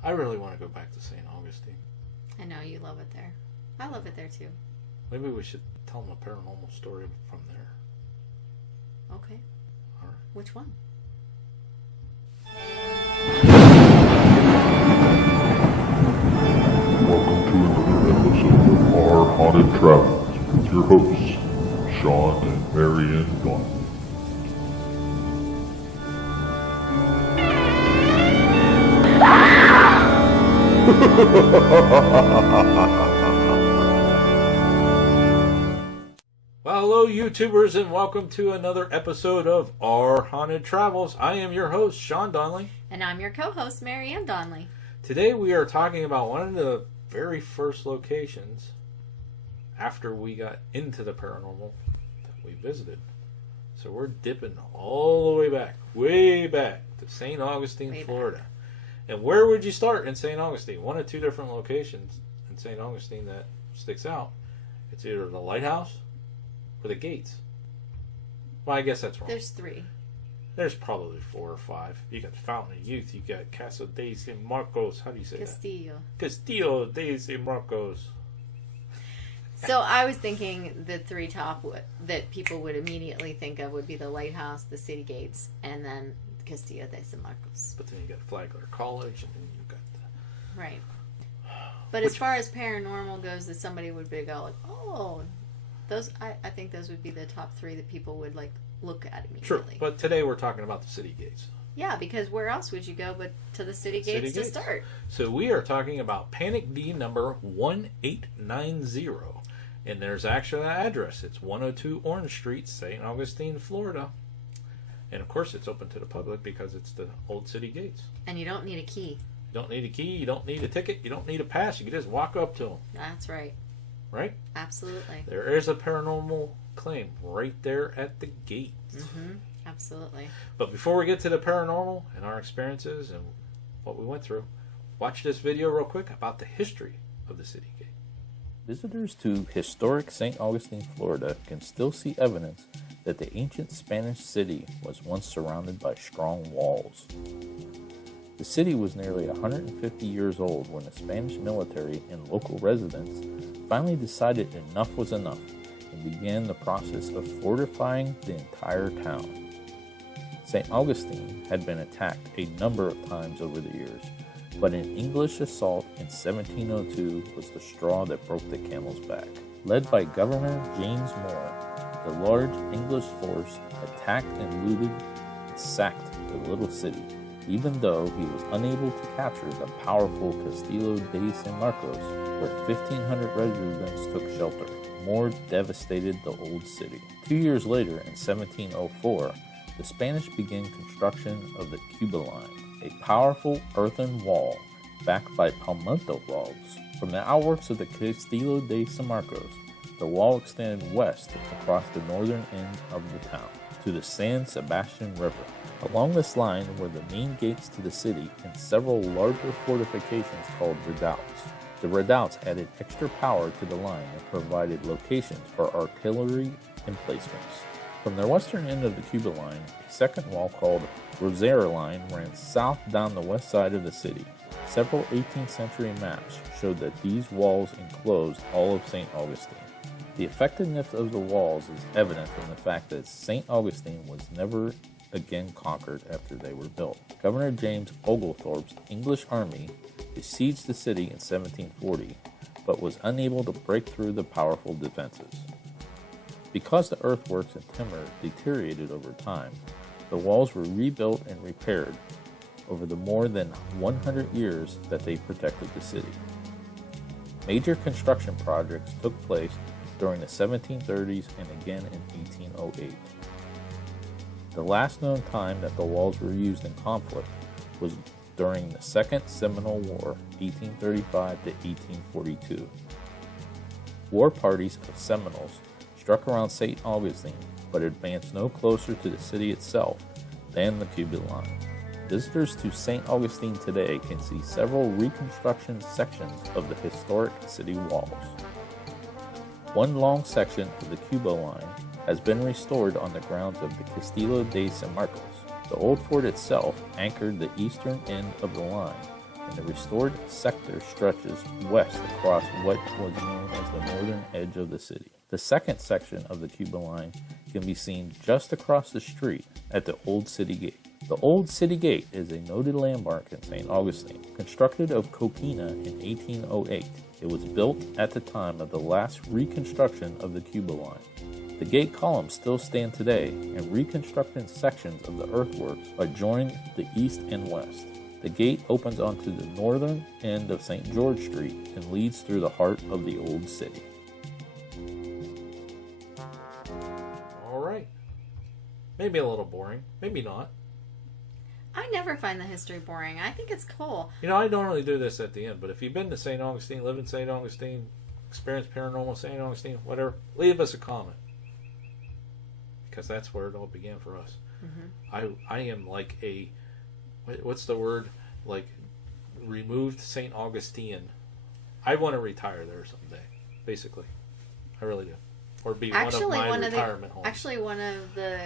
I really want to go back to St. Augustine. I know you love it there. I love it there too. Maybe we should tell them a paranormal story from there. Okay. All right. Which one? Welcome to another episode of Our Haunted Travels with your hosts, Sean and Marianne Dawn. Well, hello, YouTubers, and welcome to another episode of Our Haunted Travels. I am your host, Sean Donnelly. And I'm your co-host, Marianne Donnelly. Today we are talking about one of the very first locations after we got into the paranormal that we visited. So we're dipping all the way back to St. Augustine, Florida. And where would you start in St. Augustine? One of two different locations in St. Augustine that sticks out. It's either the lighthouse or the gates. Well, I guess that's wrong. There's three. There's probably 4 or 5. You got the Fountain of Youth. You got Casa de San Marcos. How do you say Castillo. that? Castillo de San Marcos. So I was thinking the three top that people would immediately think of would be the lighthouse, the city gates, and then Castillo de San Marcos. But then you got Flagler College, and then you got the... Right. But as far as paranormal goes, that somebody would be go like, oh, those. I think those would be the top 3 that people would like look at immediately. True, but today we're talking about the city gates. Yeah, because where else would you go but to the city gates to start? So we are talking about Panic D number 1890. And there's actually an address. It's 102 Orange Street, St. Augustine, Florida. And of course it's open to the public because it's the old city gates. And you don't need a key. You don't need a key. You don't need a ticket. You don't need a pass. You can just walk up to them. That's right. Right? Absolutely. There is a paranormal claim right there at the gate. Mm-hmm. Absolutely. But before we get to the paranormal and our experiences and what we went through, watch this video real quick about the history of the city gate. Visitors to historic St. Augustine, Florida can still see evidence that the ancient Spanish city was once surrounded by strong walls. The city was nearly 150 years old when the Spanish military and local residents finally decided enough was enough and began the process of fortifying the entire town. St. Augustine had been attacked a number of times over the years, but an English assault in 1702 was the straw that broke the camel's back. Led by Governor James Moore, the large English force attacked and looted and sacked the little city, even though he was unable to capture the powerful Castillo de San Marcos, where 1,500 residents took shelter. Moore devastated the old city. 2 years later, in 1704, the Spanish began construction of the Cuba line, a powerful earthen wall backed by palmetto logs. From the outworks of the Castillo de San Marcos, the wall extended west across the northern end of the town to the San Sebastian River. Along this line were the main gates to the city and several larger fortifications called redoubts. The redoubts added extra power to the line and provided locations for artillery emplacements. From the western end of the Cuba line, a second wall called Rosera Line ran south down the west side of the city. Several 18th century maps showed that these walls enclosed all of St. Augustine. The effectiveness of the walls is evident from the fact that St. Augustine was never again conquered after they were built. Governor James Oglethorpe's English army besieged the city in 1740, but was unable to break through the powerful defenses. Because the earthworks and timber deteriorated over time, the walls were rebuilt and repaired over the more than 100 years that they protected the city. Major construction projects took place during the 1730s and again in 1808. The last known time that the walls were used in conflict was during the Second Seminole War, 1835 to 1842. War parties of Seminoles struck around St. Augustine, but advanced no closer to the city itself than the Cuba line. Visitors to St. Augustine today can see several reconstruction sections of the historic city walls. One long section of the Cuba line has been restored on the grounds of the Castillo de San Marcos. The old fort itself anchored the eastern end of the line, and the restored sector stretches west across what was known as the northern edge of the city. The second section of the Cuba line can be seen just across the street at the Old City Gate. The Old City Gate is a noted landmark in St. Augustine, constructed of coquina in 1808. It was built at the time of the last reconstruction of the Cuba line. The gate columns still stand today, and reconstructed sections of the earthworks adjoin the east and west. The gate opens onto the northern end of St. George Street and leads through the heart of the Old City. All right. Maybe a little boring. Maybe not. I never find the history boring. I think it's cool. You know, I normally do this at the end, but if you've been to St. Augustine, lived in St. Augustine, experienced paranormal St. Augustine, whatever, leave us a comment. Because that's where it all began for us. Mm-hmm. I am like a, what's the word? Like, removed St. Augustine. I want to retire there someday, basically. I really do. Or be one of my retirement homes. Actually, one of the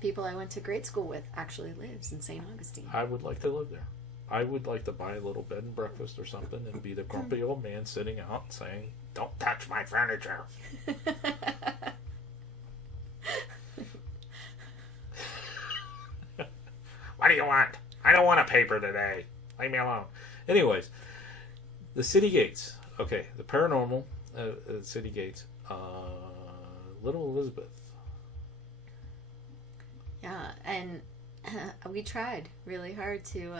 people I went to grade school with actually lives in St. Augustine. I would like to live there. I would like to buy a little bed and breakfast or something and be the grumpy old man sitting out saying, "Don't touch my furniture." What do you want? I don't want a paper today. Leave me alone. Anyways, the city gates. Okay, the paranormal city gates. Little Elizabeth. Yeah, and we tried really hard to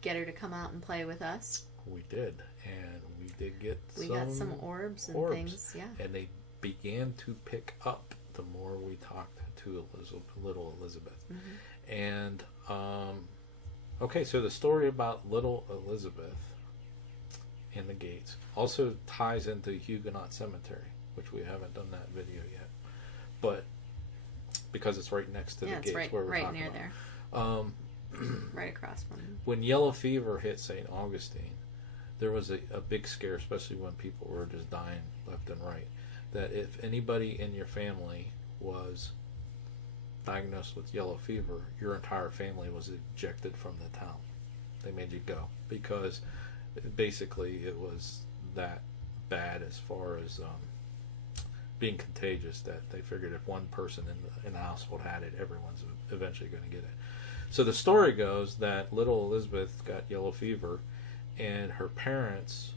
get her to come out and play with us. We did, and we did get got some orbs and things, yeah. And they began to pick up the more we talked to little Elizabeth. Mm-hmm. And, okay, so the story about little Elizabeth and the gates also ties into Huguenot Cemetery, which we haven't done that video yet. But because it's right next to the gates where we're talking near about. There. Right across from them. When yellow fever hit St. Augustine, there was a big scare, especially when people were just dying left and right, that if anybody in your family was diagnosed with yellow fever, your entire family was ejected from the town. They made you go because basically it was that bad as far as being contagious that they figured if one person in the household had it, everyone's eventually going to get it. So the story goes that little Elizabeth got yellow fever, and her parents,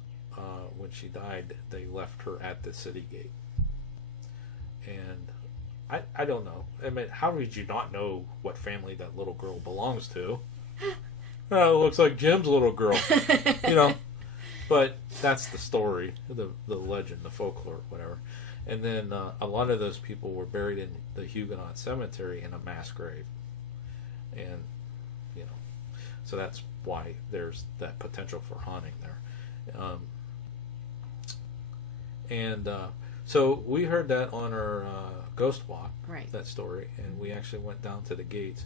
when she died, they left her at the city gate. And I don't know. I mean, how did you not know what family that little girl belongs to? Oh, it looks like Jim's little girl, you know. But that's the story, the legend, the folklore, whatever. And then a lot of those people were buried in the Huguenot Cemetery in a mass grave. And, you know, so that's why there's that potential for haunting there. So we heard that on our ghost walk, right, that story, and we actually went down to the gates.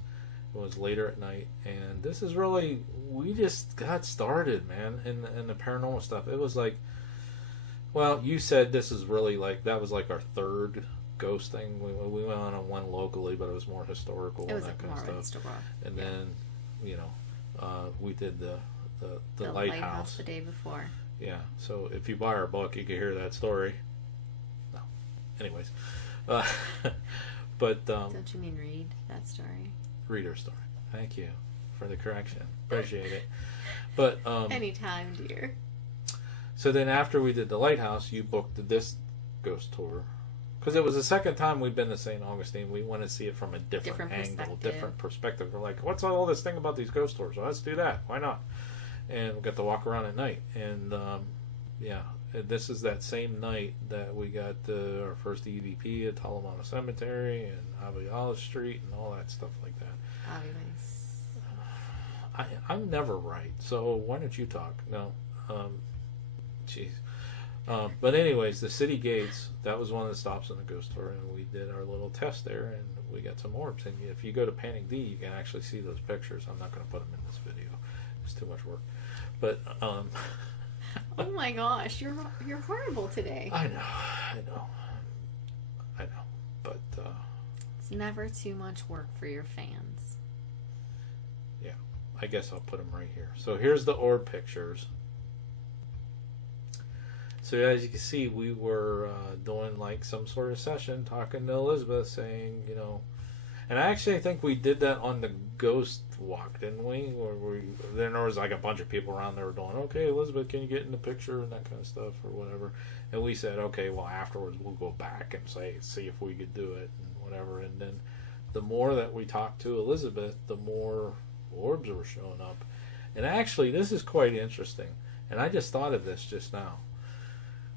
It was later at night, and this is really, we just got started, man, in the paranormal stuff. It was like, well, you said this is really like, that was like our third ghost thing. We went on one locally, but it was more historical and that kind of stuff. And then, you know, we did the lighthouse the day before. Yeah, so if you buy our book, you can hear that story. No. Anyways. But don't you mean read that story? Read our story. Thank you for the correction. Appreciate it. But anytime, dear. So then after we did the lighthouse, you booked this ghost tour. Because it was the second time we'd been to St. Augustine. We wanted to see it from a different angle, different perspective. We're like, what's all this thing about these ghost tours? Well, let's do that. Why not? And we got to walk around at night. And, yeah, and this is that same night that we got our first EVP at Talamana Cemetery and Aviala Street and all that stuff like that. I'm never right. So why don't you talk? No. Jeez. But anyways, the city gates, that was one of the stops on the ghost tour, and we did our little test there, and we got some orbs. And if you go to Panic D, you can actually see those pictures. I'm not going to put them in this video. It's too much work. But oh my gosh, you're horrible today. I know. But it's never too much work for your fans. Yeah, I guess I'll put them right here. So here's the orb pictures. So as you can see, we were doing like some sort of session, talking to Elizabeth, saying, you know, and I actually think we did that on the ghost walk, didn't we? Where then there was like a bunch of people around there going, okay, Elizabeth, can you get in the picture and that kind of stuff or whatever. And we said, okay, well, afterwards we'll go back and see if we could do it and whatever. And then the more that we talked to Elizabeth, the more orbs were showing up. And actually, this is quite interesting. And I just thought of this just now.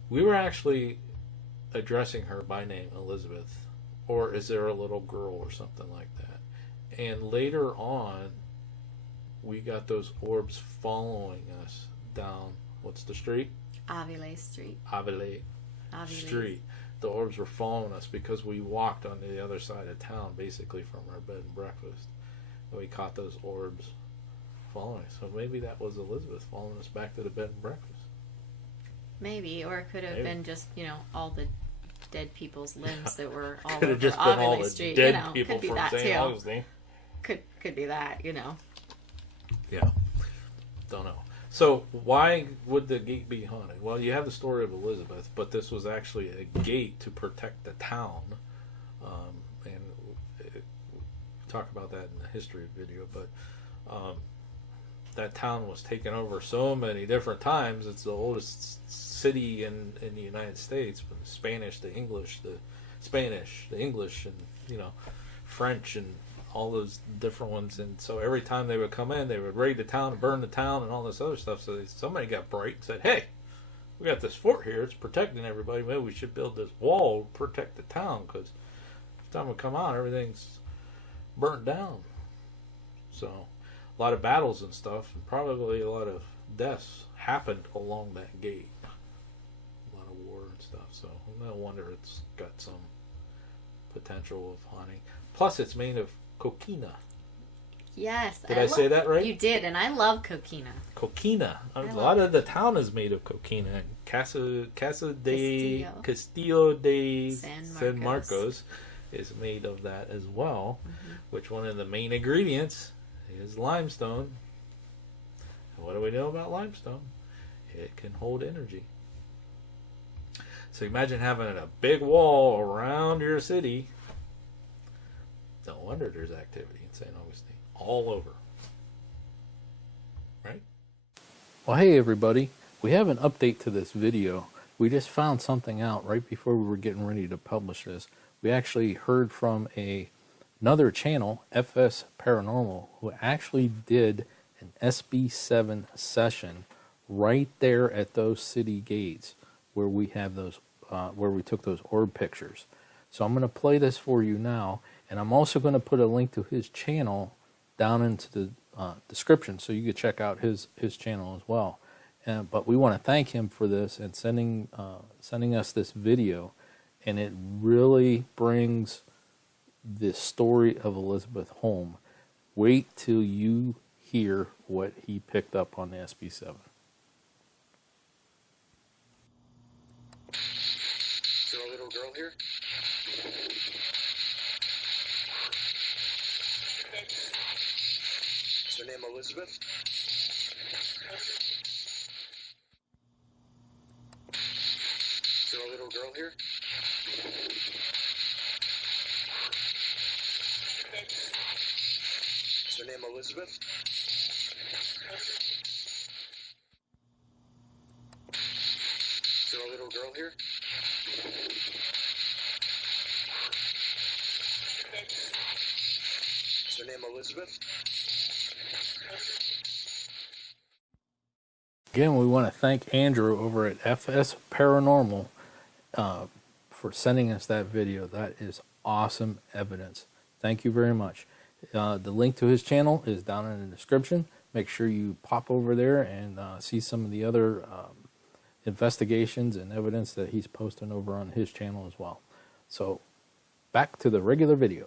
We were actually addressing her by name, Elizabeth, or is there a little girl or something like that. And later on, we got those orbs following us down, what's the street? Avila Street. Avila Street. The orbs were following us because we walked on the other side of town, basically from our bed and breakfast. And we caught those orbs following us. So maybe that was Elizabeth following us back to the bed and breakfast. Maybe, or it could have been just, you know, all the dead people's limbs that were all Could have over just been all Avila the Street. dead You know, people could be from that St. too. Augustine. Could be that, you know. Yeah. Don't know. So why would the gate be haunted? Well, you have the story of Elizabeth, but this was actually a gate to protect the town. And we'll talk about that in the history video, but that town was taken over so many different times. It's the oldest city in the United States. From Spanish, the English, and you know, French, and all those different ones. And so every time they would come in, they would raid the town and burn the town and all this other stuff. So somebody got bright and said, "Hey, we got this fort here. It's protecting everybody. Maybe we should build this wall to protect the town, because the time we come out, everything's burnt down." So a lot of battles and stuff, and probably a lot of deaths happened along that gate. A lot of war and stuff. So no wonder it's got some potential of haunting. Plus, it's made of coquina. Yes. Did I say that right? You did, and I love coquina. Coquina. A lot of the town is made of coquina. Casa de Castillo de San Marcos is made of that as well. Mm-hmm. Which one of the main ingredients is limestone. And what do we know about limestone? It can hold energy. So imagine having a big wall around your city. No wonder there's activity in St. Augustine. All over. Right? Well, hey everybody. We have an update to this video. We just found something out right before we were getting ready to publish this. We actually heard from another channel, F S Paranormal, who actually did an SB7 session right there at those city gates where we have those, where we took those orb pictures. So I'm going to play this for you now, and I'm also going to put a link to his channel down into the description, so you can check out his channel as well. But we want to thank him for this and sending us this video, and it really brings the story of Elizabeth home. Wait till you hear what he picked up on the SB7. Is there a little girl here? Is her name Elizabeth? Is there a little girl here? Is her name Elizabeth? Is there a little girl here? Is her name Elizabeth? Again, we want to thank Andrew over at FS Paranormal for sending us that video. That is awesome evidence. Thank you very much. The link to his channel is down in the description. Make sure you pop over there and see some of the other investigations and evidence that he's posting over on his channel as well. So, back to the regular video.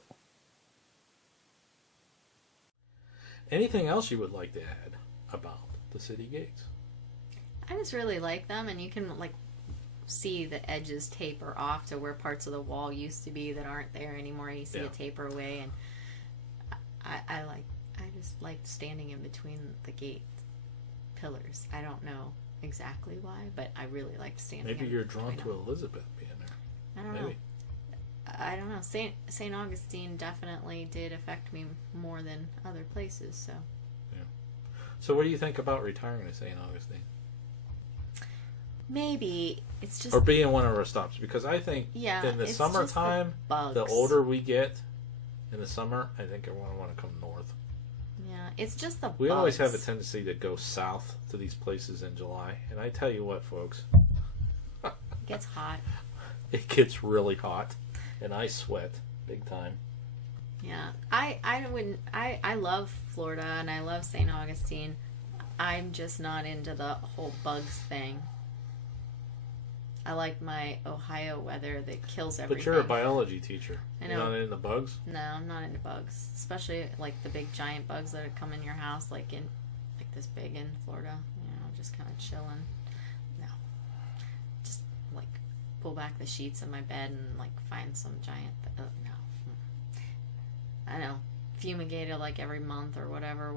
Anything else you would like to add about the city gates? I just really like them, and you can like see the edges taper off to where parts of the wall used to be that aren't there anymore. You see Yeah. a taper away, and I just liked standing in between the gate pillars. I don't know exactly why, but I really liked standing. Maybe in you're drawn between to them. Elizabeth being there. I don't know. I don't know. St. Augustine definitely did affect me more than other places. So. So what do you think about retiring to St. Augustine? Maybe it's just Or being one of our stops? Because I think yeah, in the it's summertime, just the bugs. the older we get in the summer, I think I want to come north. Yeah, it's just the We bugs. always have a tendency to go south to these places in July. And I tell you what, folks, It gets hot. it gets really hot. And I sweat big time. Yeah, I love Florida and I love St. Augustine. I'm just not into the whole bugs thing. I like my Ohio weather that kills everything. But you're a biology teacher. I You're know. not into bugs? No, I'm not into bugs, especially like the big giant bugs that come in your house, like this big in Florida. You know, just kind of chilling. No, just like pull back the sheets of my bed and like find some giant. No, I know, fumigate it like every month or whatever.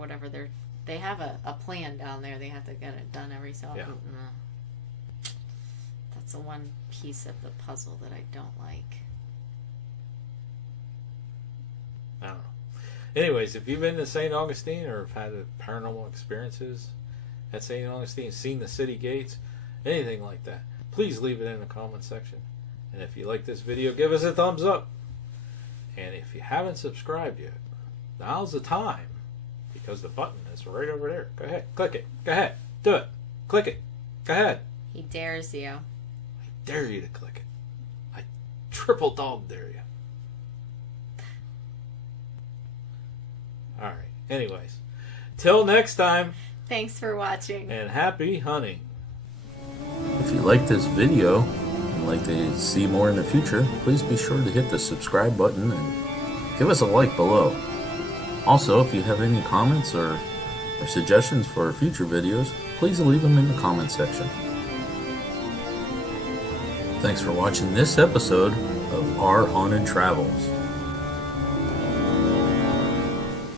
They have a plan down there. They have to get it done every so often. Yeah. No. That's the one piece of the puzzle that I don't like. I don't know. Anyways, if you've been to St. Augustine or have had paranormal experiences at St. Augustine, seen the city gates, anything like that, please leave it in the comment section. And if you like this video, give us a thumbs up. And if you haven't subscribed yet, now's the time, because the button is right over there. Go ahead, click it. Go ahead, do it. Click it. Go ahead. He dares you. I dare you to click it. I triple dog dare you. All right. Anyways, till next time, Thanks for watching. and happy hunting. If you like this video and like to see more in the future, please be sure to hit the subscribe button and give us a like below. Also, if you have any comments or suggestions for future videos, please leave them in the comment section. Thanks for watching this episode of Our Haunted Travels.